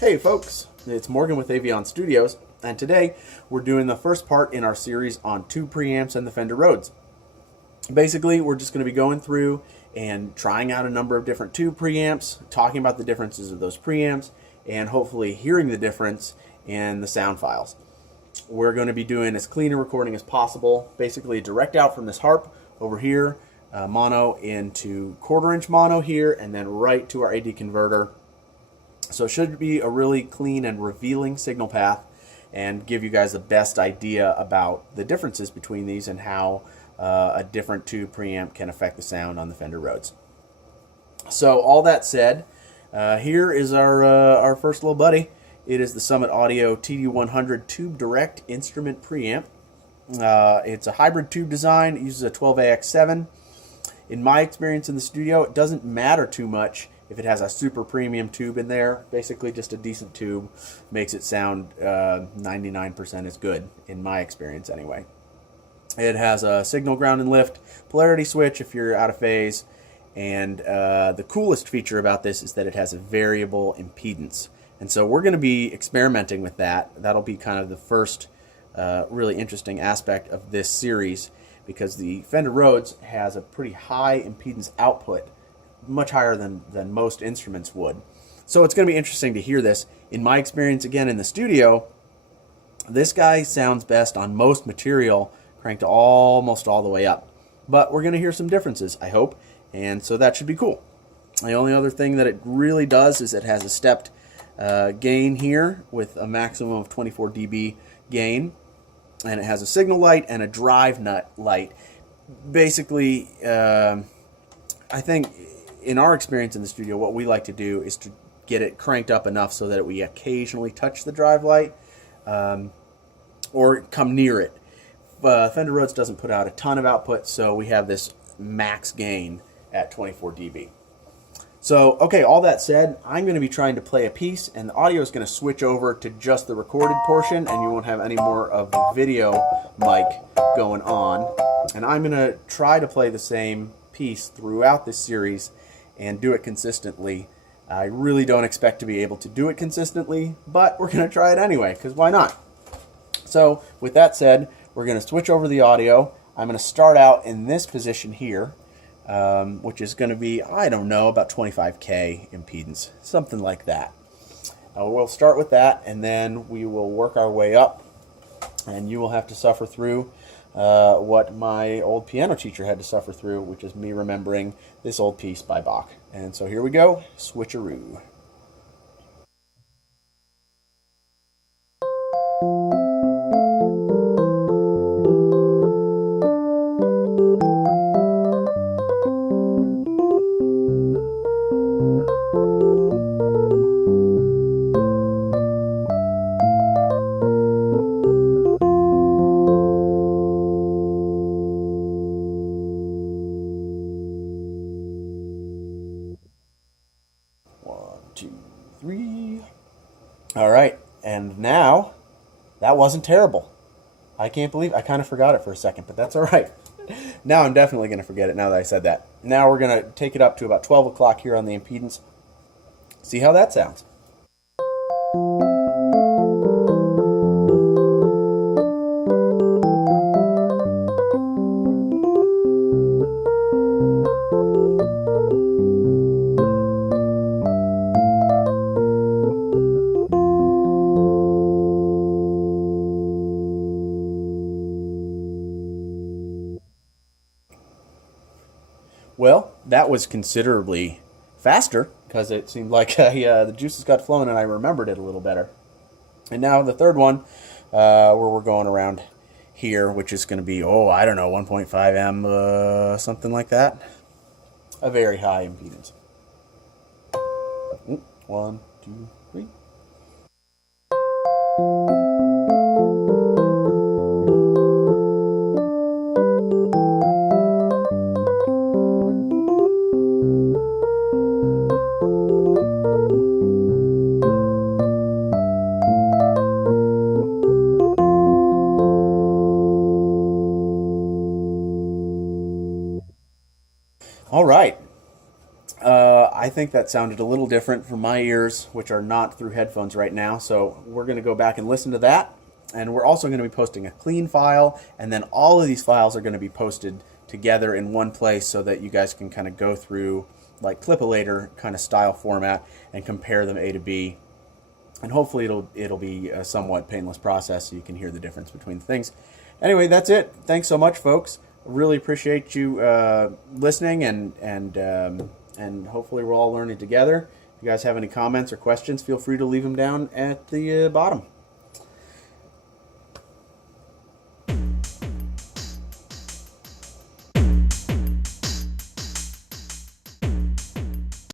Hey folks, it's Morgan with Avion Studios, and today we're doing the first part in our series on tube preamps and the Fender Rhodes. Basically, we're just going to be going through and trying out a number of different tube preamps, talking about the differences of those preamps, and hopefully hearing the difference in the sound files. We're going to be doing as clean a recording as possible, basically direct out from this harp over here, mono into 1/4 inch mono here, and then right to our AD converter. So it should be a really clean and revealing signal path and give you guys the best idea about the differences between these and how a different tube preamp can affect the sound on the Fender Rhodes. So all that said, here is our first little buddy. It is the Summit Audio TD-100 Tube Direct Instrument Preamp. It's a hybrid tube design. It uses a 12AX7. In my experience in the studio, it doesn't matter too much if it has a super premium tube in there. Basically just a decent tube makes it sound 99% as good, in my experience anyway. It has a signal, ground, and lift polarity switch if you're out of phase, and the coolest feature about this is that it has a variable impedance. And so we're going to be experimenting with that. That'll be kind of the first really interesting aspect of this series, because the Fender Rhodes has a pretty high impedance output, much higher than most instruments would. So it's going to be interesting to hear this. In my experience, again, in the studio, this guy sounds best on most material cranked almost all the way up. But we're going to hear some differences, I hope, and so that should be cool. The only other thing that it really does is it has a stepped gain here with a maximum of 24 dB gain, and it has a signal light and a drive nut light. Basically, I think in our experience in the studio, what we like to do is to get it cranked up enough so that we occasionally touch the drive light or come near it. Fender Rhodes doesn't put out a ton of output, so we have this max gain at 24 dB. So, okay, all that said, I'm going to be trying to play a piece, and the audio is going to switch over to just the recorded portion, and you won't have any more of the video mic going on. And I'm going to try to play the same piece throughout this series and do it consistently. I really don't expect to be able to do it consistently, but we're going to try it anyway, because why not? So, with that said, we're going to switch over the audio. I'm going to start out in this position here, which is going to be, I don't know, about 25K impedance, something like that. We'll start with that, and then we will work our way up, and you will have to suffer through what my old piano teacher had to suffer through, which is me remembering this old piece by Bach. And so here we go, switcheroo. All right, and now, that wasn't terrible. I can't believe, I kind of forgot it for a second, but that's all right. Now I'm definitely going to forget it now that I said that. Now we're going to take it up to about 12 o'clock here on the impedance. See how that sounds. Well, that was considerably faster because it seemed like the juices got flowing and I remembered it a little better. And now the third one, where we're going around here, which is going to be, I don't know, 1.5 M, something like that. A very high impedance. 1, 2, 3. All right. I think that sounded a little different from my ears, which are not through headphones right now. So we're going to go back and listen to that. And we're also going to be posting a clean file. And then all of these files are going to be posted together in one place so that you guys can kind of go through like Clip-O-Later kind of style format and compare them A to B. And hopefully it'll be a somewhat painless process so you can hear the difference between things. Anyway, that's it. Thanks so much, folks. Really appreciate you listening, and hopefully we're all learning together. If you guys have any comments or questions, feel free to leave them down at the bottom.